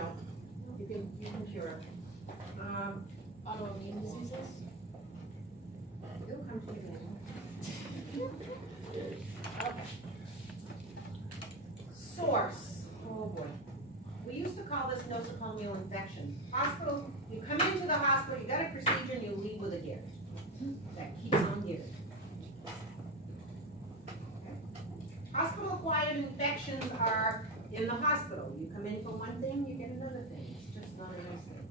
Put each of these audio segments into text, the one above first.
No, you can cure it. Autoimmune diseases? It'll come to you. Okay. Source. Oh boy. We used to call this nosocomial infection. Hospital, you come into the hospital, you got a procedure, and you leave with a gift. That keeps on giving. Okay. Hospital-acquired infections are in the hospital. You come in for one thing, you get another thing. It's just not a nice thing.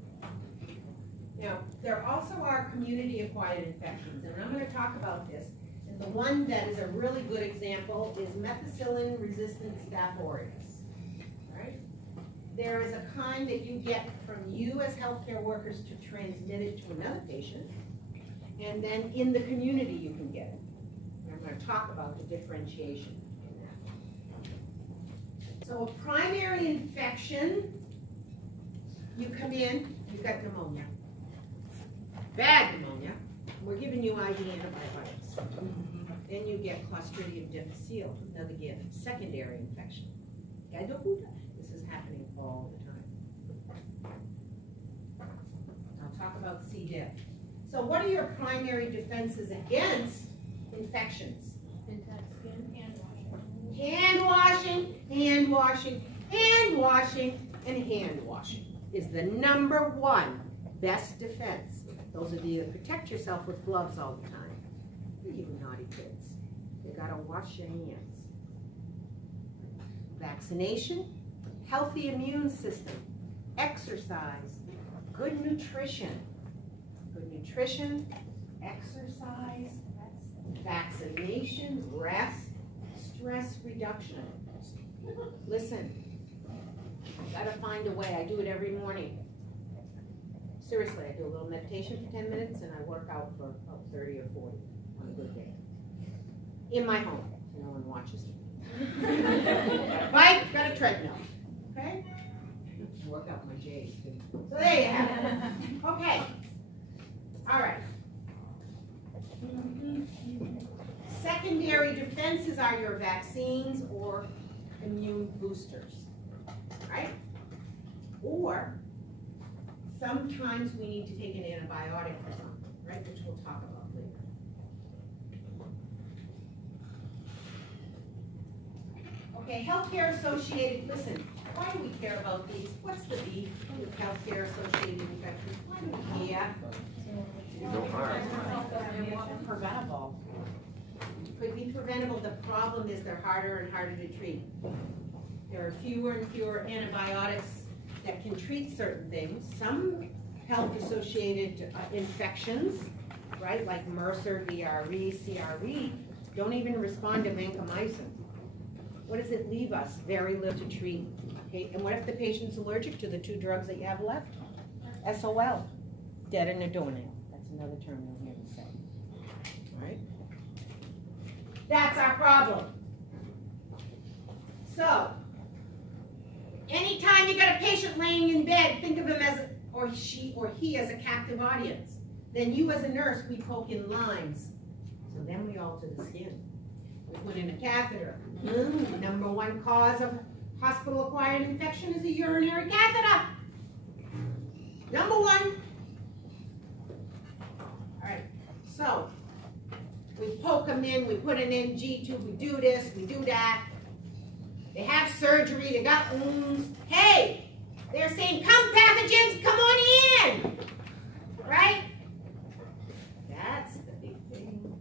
Now, there also are community-acquired infections, and I'm going to talk about this. And the one that is a really good example is methicillin-resistant Staph aureus. Right? There is a kind that you get from you as healthcare workers to transmit it to another patient, and then in the community you can get it. And I'm going to talk about the differentiation in that. So a primary infection, you come in, you've got pneumonia. Bad pneumonia, we're giving you IV antibiotics. Then you get Clostridium difficile, another gift, secondary infection. This is happening all the time. I'll talk about C. diff. So what are your primary defenses against infections? Hand washing, hand washing, hand washing, and hand washing is the #1 best defense. Those of you that protect yourself with gloves all the time. You naughty kids. You gotta wash your hands. Vaccination, healthy immune system, exercise, good nutrition. Good nutrition, exercise, vaccination, rest, stress reduction. Listen, I've got to find a way. I do it every morning. Seriously, I do a little meditation for 10 minutes and I work out for 30 or 40 on a good day. In my home, so no one watches me. Got a bike, got a treadmill. Okay? Work out my J's too. So there you have it. Okay. All right. Secondary defenses are your vaccines or immune boosters, right? Or sometimes we need to take an antibiotic for something, right? Which we'll talk about later. Okay, healthcare associated, listen, why do we care about these? What's the beef with healthcare associated infections? Why do we care? Preventable. Could be preventable. The problem is they're harder and harder to treat. There are fewer and fewer antibiotics that can treat certain things. Some health-associated infections, right, like MRSA, VRE, CRE, don't even respond to vancomycin. What does it leave us? Very little to treat. Okay, and what if the patient's allergic to the 2 drugs that you have left? SOL, dead in a doornail. That's another term you'll hear me say. All right? That's our problem. So, anytime you got a patient laying in bed, think of him as, or she or he as a captive audience. Then you as a nurse, we poke in lines. So then we alter the skin. We put in a catheter. #1 cause of hospital-acquired infection is a urinary catheter. #1. All right, so we poke them in, we put an NG tube, we do this, we do that. They have surgery, they got wounds. Hey, they're saying, come pathogens, come on in. Right? That's the big thing.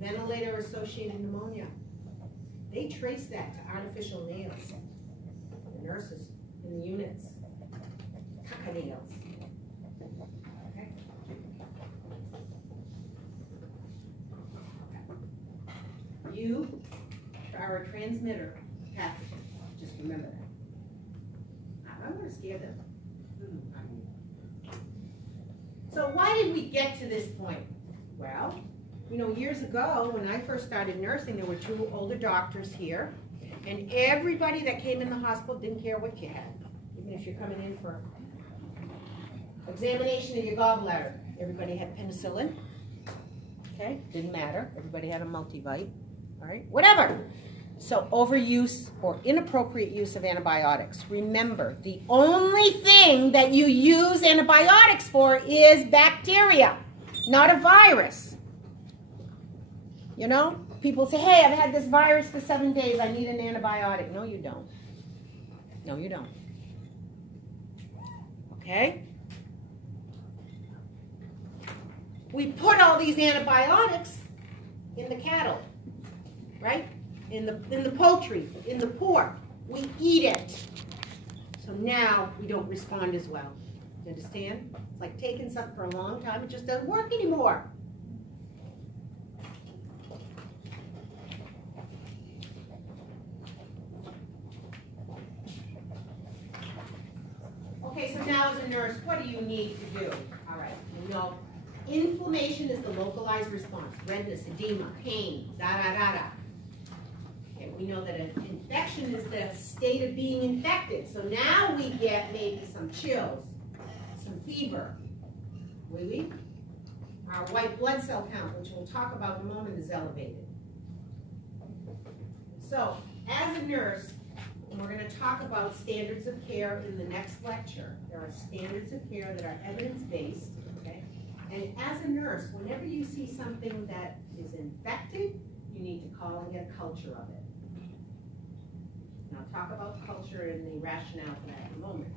Ventilator-associated pneumonia. They trace that to artificial nails. The nurses in the units. Caca nails. Okay? You are a transmitter pathogen. Just remember that. I'm going to scare them. So why did we get to this point? Well, you know, years ago when I first started nursing, there were 2 older doctors here, and everybody that came in the hospital didn't care what you had, even if you're coming in for examination of your gallbladder. Everybody had penicillin. Okay, didn't matter. Everybody had a multivite. All right, whatever. So overuse or inappropriate use of antibiotics. Remember, the only thing that you use antibiotics for is bacteria, not a virus. You know, people say, hey, I've had this virus for 7 days, I need an antibiotic. No, you don't. No, you don't. Okay? We put all these antibiotics in the cattle, right? In the poultry, in the pork. We eat it. So now we don't respond as well. You understand? It's like taking something for a long time, it just doesn't work anymore. Okay, so now as a nurse, what do you need to do? All right, you know, inflammation is the localized response. Redness, edema, pain, da-da-da-da. Okay, we know that an infection is the state of being infected. So now we get maybe some chills, some fever. Oui. Our white blood cell count, which we'll talk about in a moment, is elevated. So, as a nurse, and we're going to talk about standards of care in the next lecture. There are standards of care that are evidence-based, okay? And as a nurse, whenever you see something that is infected, you need to call and get a culture of it. And I'll talk about culture and the rationale for that in a moment.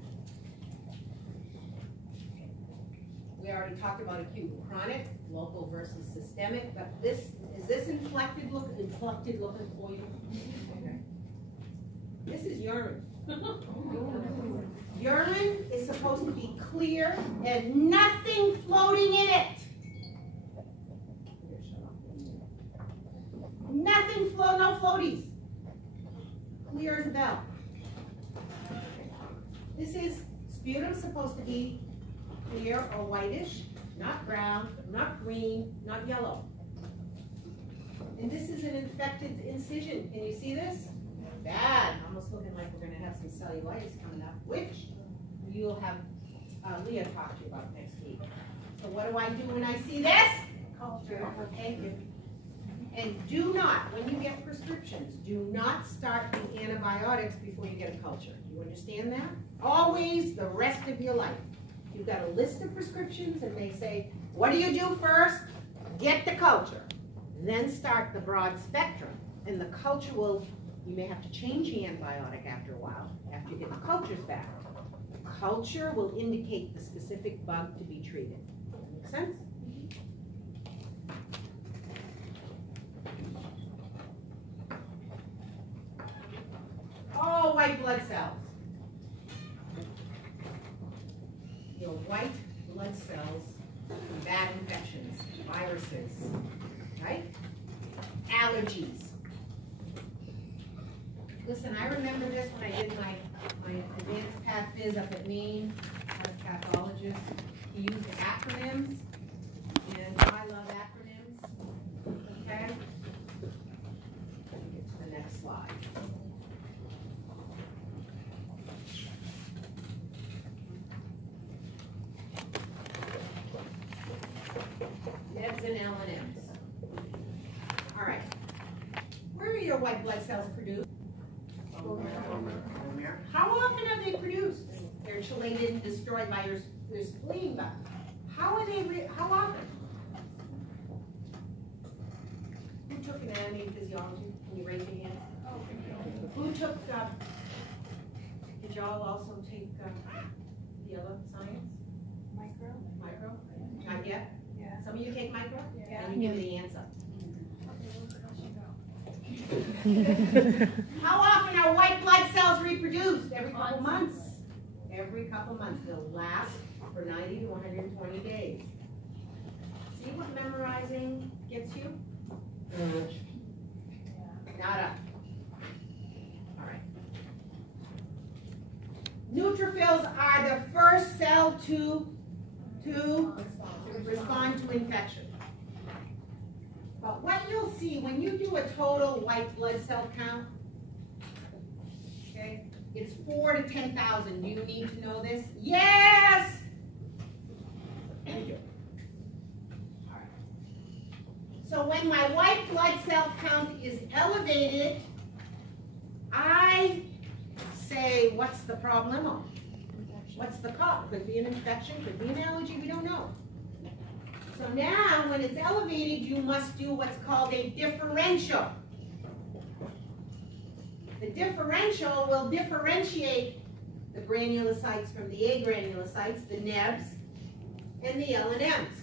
We already talked about acute and chronic, local versus systemic, but is this inflected looking for you? Okay. This is urine. Urine is supposed to be clear and nothing floating in it. Nothing no floaties. Clear as a bell. This is sputum supposed to be clear or whitish, not brown, not green, not yellow. And this is an infected incision. Can you see this? Bad. Almost looking like we're going to have some cellulitis coming up, which you'll have Leah talk to you about next week. So what do I do when I see this? Culture. Thank you. And do not, when you get prescriptions, do not start the antibiotics before you get a culture. You understand that? Always the rest of your life. You've got a list of prescriptions and they say, what do you do first? Get the culture. Then start the broad spectrum. And the culture will, you may have to change the antibiotic after a while, after you get the cultures back. The culture will indicate the specific bug to be treated. Does that make sense? Oh, white blood cells. Your white blood cells from bad infections, viruses, right? Allergies. Listen, I remember this when I did my advanced path phys up at Maine. I was a pathologist. He used acronyms, and I love acronyms. Okay? Let me get to the next slide. Nebs and LNMs. All right. Where are your white blood cells produced? How often are they produced? They're chelated and destroyed by your spleen, but how are they? How often? Who took anatomy and physiology? Can you raise your hand? Who took? Did y'all also take the other science? Micro. Not yet. Yeah. Some of you take micro. Yeah. And you give me the answer. How often are white blood cells reproduced? Every couple months. Every couple months. They'll last for 90 to 120 days. See what memorizing gets you? Nada. All right. Neutrophils are the first cell to respond to infection. But what you'll see when you do a total white blood cell count, okay, it's 4,000 to 10,000. Do you need to know this? Yes! Thank you. All right. So when my white blood cell count is elevated, what's the problemo? What's the cause? Could be an infection, could be an allergy, we don't know. So now, when it's elevated, you must do what's called a differential. The differential will differentiate the granulocytes from the agranulocytes, the nebs, and the L and M's,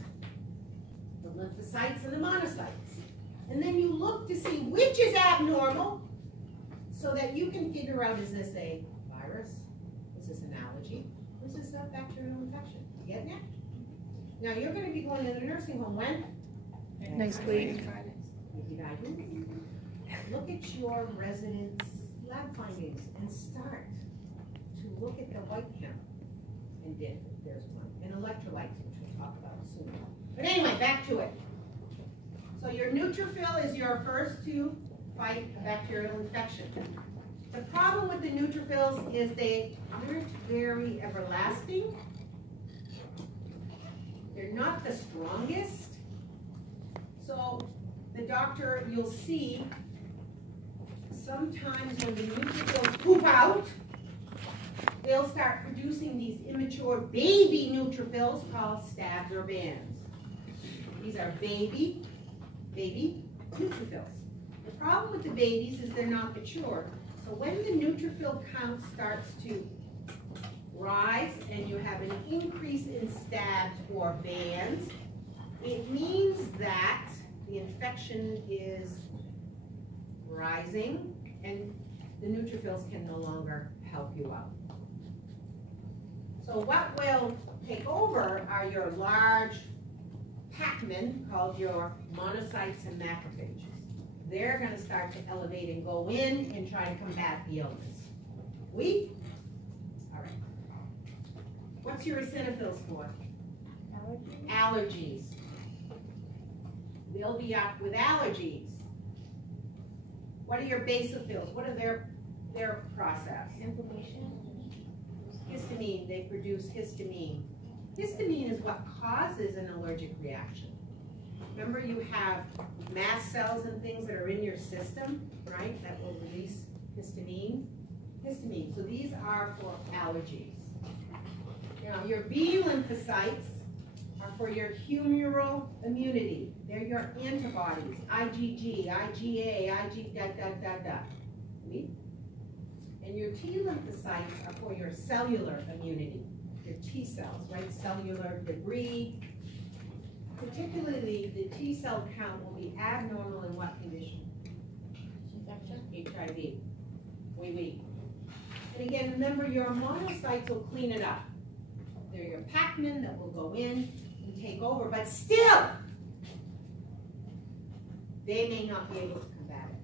the lymphocytes and the monocytes. And then you look to see which is abnormal so that you can figure out, is this a virus? Is this an allergy? Or is this a bacterial infection? You getting it? Now you're going to be going to the nursing home when? Next week. Look at your residents' lab findings and start to look at the white count. And there's one. And electrolytes, which we'll talk about soon. But anyway, back to it. So your neutrophil is your first to fight a bacterial infection. The problem with the neutrophils is they aren't very everlasting. They're not the strongest. So the doctor, you'll see, sometimes when the neutrophils poop out, they'll start producing these immature baby neutrophils called stabs or bands. These are baby neutrophils. The problem with the babies is they're not mature. So when the neutrophil count starts to rise and you have an increase in stabs or bands, it means that the infection is rising and the neutrophils can no longer help you out. So what will take over are your large Pac-Men called your monocytes and macrophages. They're going to start to elevate and go in and try to combat the illness. We? All right. What's your eosinophils for? Allergies. They'll be up with allergies. What are your basophils? What are their process? Inflammation. Histamine, they produce histamine. Histamine is what causes an allergic reaction. Remember, you have mast cells and things that are in your system, right, that will release histamine. Histamine, so these are for allergies. Now, your B lymphocytes are for your humoral immunity. They're your antibodies, IgG, IgA, IgG. And your T lymphocytes are for your cellular immunity, your T cells, right? Cellular debris. Particularly, the T cell count will be abnormal in what condition? Infection. HIV. Oui. And again, remember, your monocytes will clean it up. They're your Pac-Men that will go in and take over, but still, they may not be able to combat it.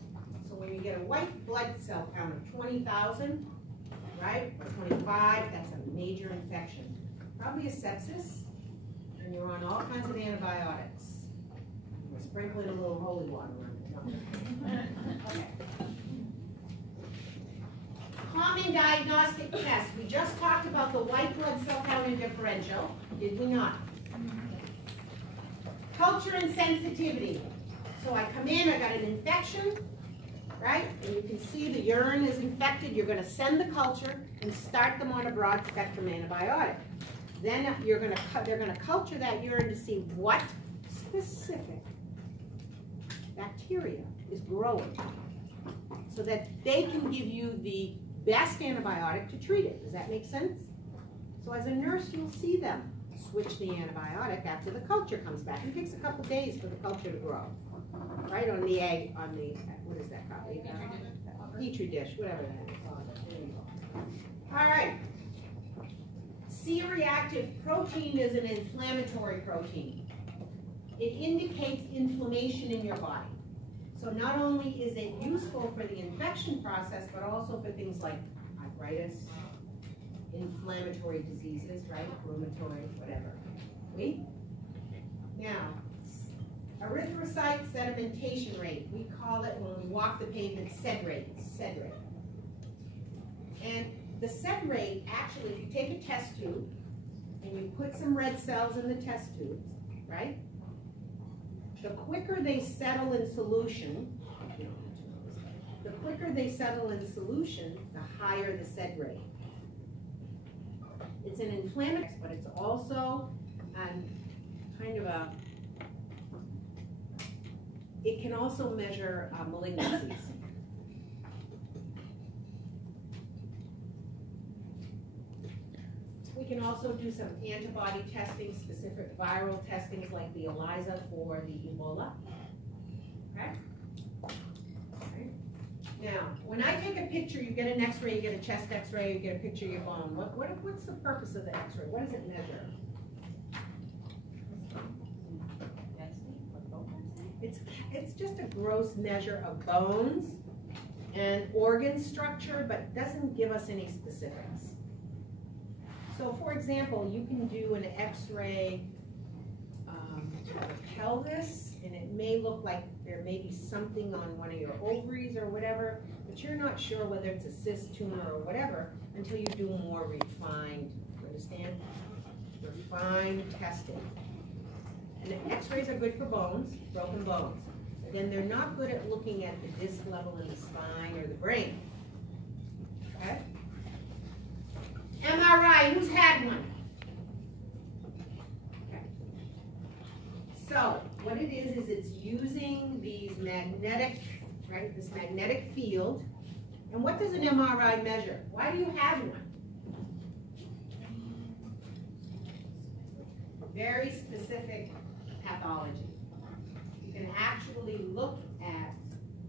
So when you get a white blood cell count of 20,000, right, or 25, that's a major infection. Probably a sepsis, and you're on all kinds of antibiotics. We're sprinkling a little holy water on it. Okay. Common diagnostic tests. We just talked about the white blood cell count and differential, did we not? Culture and sensitivity. So I come in, I got an infection, right? And you can see the urine is infected. You're going to send the culture and start them on a broad spectrum antibiotic. Then they're going to culture that urine to see what specific bacteria is growing so that they can give you the best antibiotic to treat it. Does that make sense? So as a nurse, you'll see them switch the antibiotic after the culture comes back. It takes a couple days for the culture to grow, right? On the egg, on the, what is that called? Petri dish, whatever that is. There you go. All right. C-reactive protein is an inflammatory protein. It indicates inflammation in your body. So not only is it useful for the infection process, but also for things like arthritis, inflammatory diseases, right? Rheumatoid, whatever. We? Now, erythrocyte sedimentation rate. We call it, when we walk the pavement, sed rate. Sed rate. And the sed rate, actually, if you take a test tube and you put some red cells in the test tubes, right? The quicker they settle in solution, the higher the sed rate. It's an inflammatory, but it's also kind of a, it can also measure malignancies. We can also do some antibody testing, specific viral testings like the ELISA for the Ebola. Okay? Now, when I take a picture, you get an x-ray, you get a chest x-ray, you get a picture of your bone. What's the purpose of the x-ray? What does it measure? It's just a gross measure of bones and organ structure, but doesn't give us any specifics. So, for example, you can do an x-ray of the pelvis, and it may look like there may be something on one of your ovaries or whatever, but you're not sure whether it's a cyst, tumor, or whatever until you do more refined, understand? Refined testing. And the x-rays are good for bones, broken bones. But then they're not good at looking at the disc level in the spine or the brain. Okay? MRI, who's had one? Okay. So, what it is it's using these magnetic, right, this magnetic field. And what does an MRI measure? Why do you have one? Very specific pathology. You can actually look at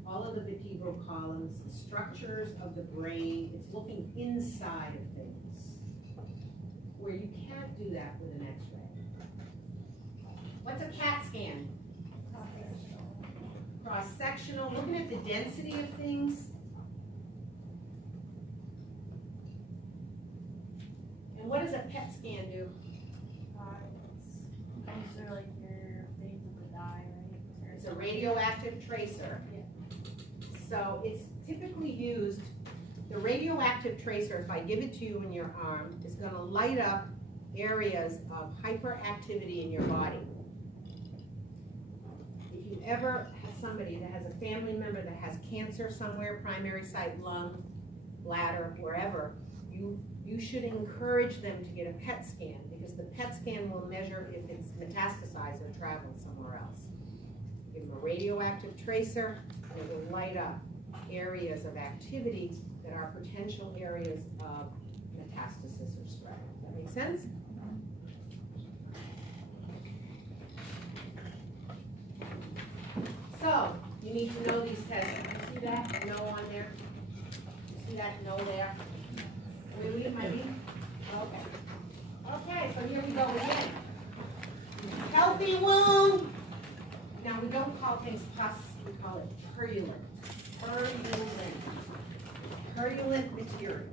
all of the vertebral columns, the structures of the brain. It's looking inside of things, where you can't do that with an x-ray. What's a CAT scan? Cross-sectional, looking at the density of things. And what does a PET scan do? These are like your veins of the eye, right? It's a radioactive tracer. Yeah. So it's typically used, the radioactive tracer, if I give it to you in your arm, is going to light up areas of hyperactivity in your body. If you ever have somebody that has a family member that has cancer somewhere, primary site, lung, bladder, wherever, you should encourage them to get a PET scan, because the PET scan will measure if it's metastasized or traveled somewhere else. Give them a radioactive tracer, and it will light up areas of activity that are potential areas of metastasis or spread. Does that make sense? So, you need to know these tests. You see that no on there? You see that no there? Really, Mikey? Okay. Okay, so here we go again. Healthy wound. Now, we don't call things pus, we call it purulent. Purulent. Purulent material.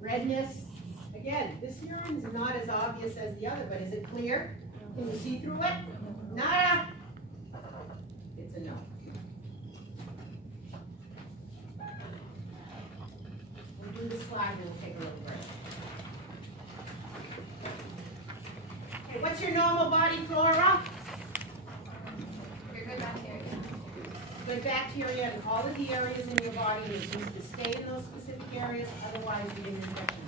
Redness. Again, this urine is not as obvious as the other, but is it clear? Can you see through it? Nada. It's a no. We'll do the slide and we'll take a little break. Okay, what's your normal body flora? Your good bacteria. Good bacteria in all of the areas in your body. It needs to stay in those specific areas, otherwise you get an infection.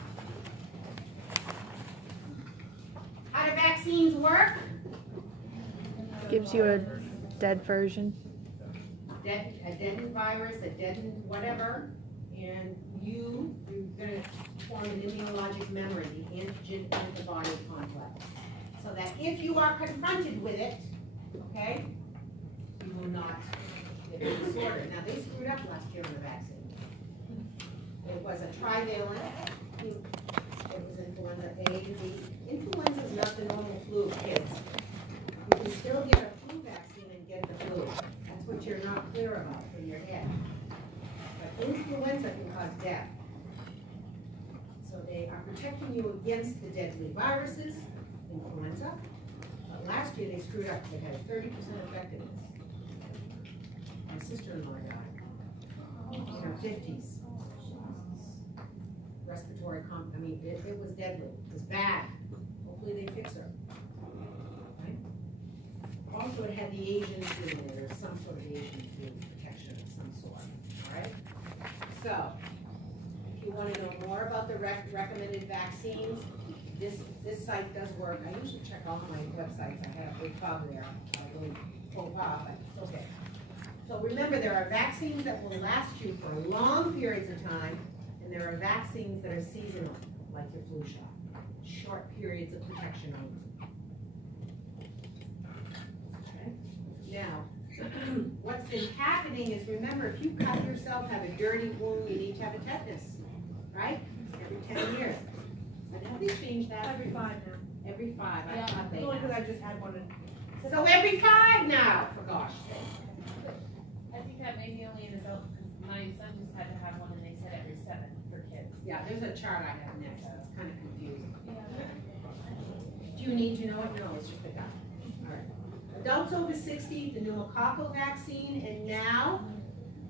How do vaccines work? Gives you a dead version. A deadened virus, a deadened whatever, and you're going to form an immunologic memory, the antigen-antibody complex. So that if you are confronted with it, okay, you will not get a disorder. Now, they screwed up last year with the vaccine. It was a trivalent. It was influenza A and B. Influenza is not the normal flu, kids. You can still get a flu vaccine and get the flu. That's what you're not clear about in your head. But influenza can cause death. So they are protecting you against the deadly viruses, influenza. But last year they screwed up. They had a 30% effectiveness. My sister-in-law died in her 50s. Respiratory it was deadly. It was bad. Hopefully they fix her. Right? so it had the Asian flu in it, or some sort of Asian flu protection of some sort, all right? So, if you want to know more about the recommended vaccines, this site does work. I usually check all my websites. I had a big pub there. I really faux pas, but it's okay. So remember, there are vaccines that will last you for long periods of time, and there are vaccines that are seasonal, like your flu shot. Short periods of protection only. Okay. Now, what's been happening is, remember, if you cut yourself, have a dirty wound, you need to have a tetanus, right? Every 10 years. But have they changed that? Every 5 now. Every 5. I Yeah, thought they only because had. I just had one. So every 5 now, for gosh sake. I think that may be only an adult, because my son just had to have one and they said every 7 for kids. Yeah, there's a chart I have next. It's kind of confusing. Yeah. Do you need to know it? No, it's just a guy. All right. Adults over 60, the pneumococcal vaccine, and now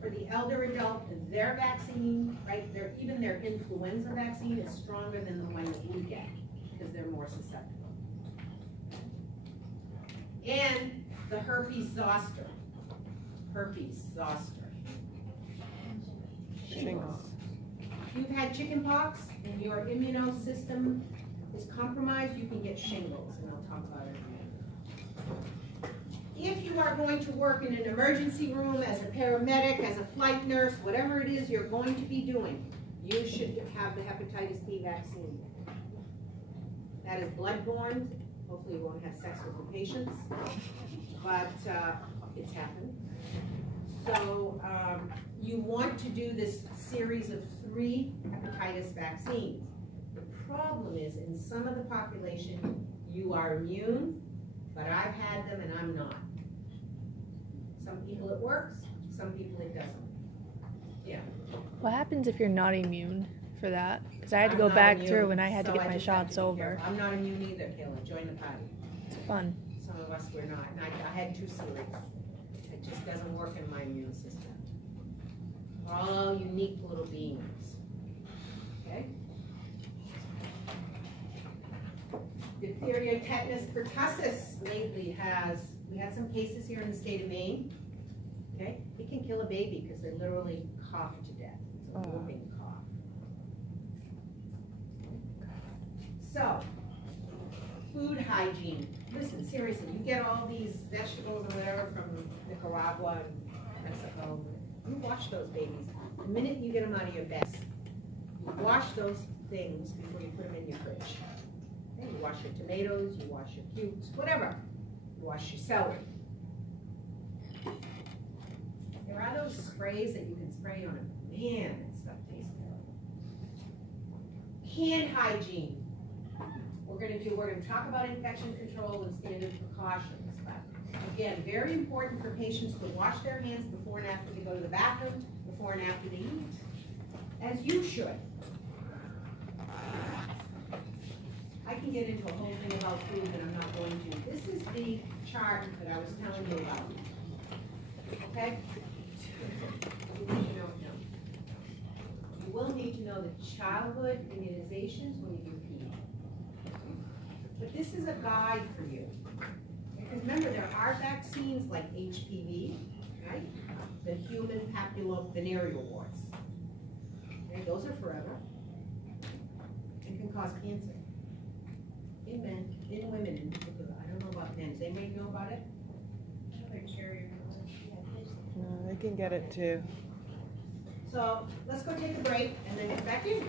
for the elder adult, their vaccine, right? Even their influenza vaccine is stronger than the one that we get because they're more susceptible. And the herpes zoster. Herpes zoster. Shingles. If you've had chickenpox and your immunosystem is compromised, you can get shingles, and I'll talk about it in a minute. If you are going to work in an emergency room as a paramedic, as a flight nurse, whatever it is you're going to be doing, you should have the hepatitis B vaccine. That is bloodborne. Hopefully you won't have sex with the patients, but it's happened. So you want to do this series of 3 hepatitis vaccines. The problem is, in some of the population, you are immune, but I've had them and I'm not. Some people it works, some people it doesn't. Yeah. What happens if you're not immune for that? Because I had to I'm go not back immune, through and I had to so get my just have shots to be over. careful. I'm not immune either, Kayla. Join the party. It's fun. Some of us were not. And I had 2 series. It just doesn't work in my immune system. We're all unique little beings. Okay? Diphtheria, tetanus, pertussis lately we had some cases here in the state of Maine. Okay? It can kill a baby because they literally cough to death. It's a whooping cough. So, food hygiene. Listen, seriously, you get all these vegetables or whatever from Nicaragua and Mexico. You wash those babies. The minute you get them out of your bed, you wash those things before you put them in your fridge. Okay? You wash your tomatoes, you wash your cubes, whatever. You wash your celery. There are those sprays that you can spray on it. Man, that stuff tastes good. Hand hygiene. We're going to talk about infection control and standard precautions. But again, very important for patients to wash their hands before and after they go to the bathroom, before and after they eat, as you should. I can get into a whole thing about food, but I'm not going to. This is the chart that I was telling you about. Okay? You need to know it now. You will need to know the childhood immunizations when you do pee. But this is a guide for you. Because remember, there are vaccines like HPV, right? The human papillomavirus warts. Okay, those are forever. It can cause cancer. In men, in women in particular. I don't know about men. Does anybody know about it? No, they can get it too. So let's go take a break and then get back in.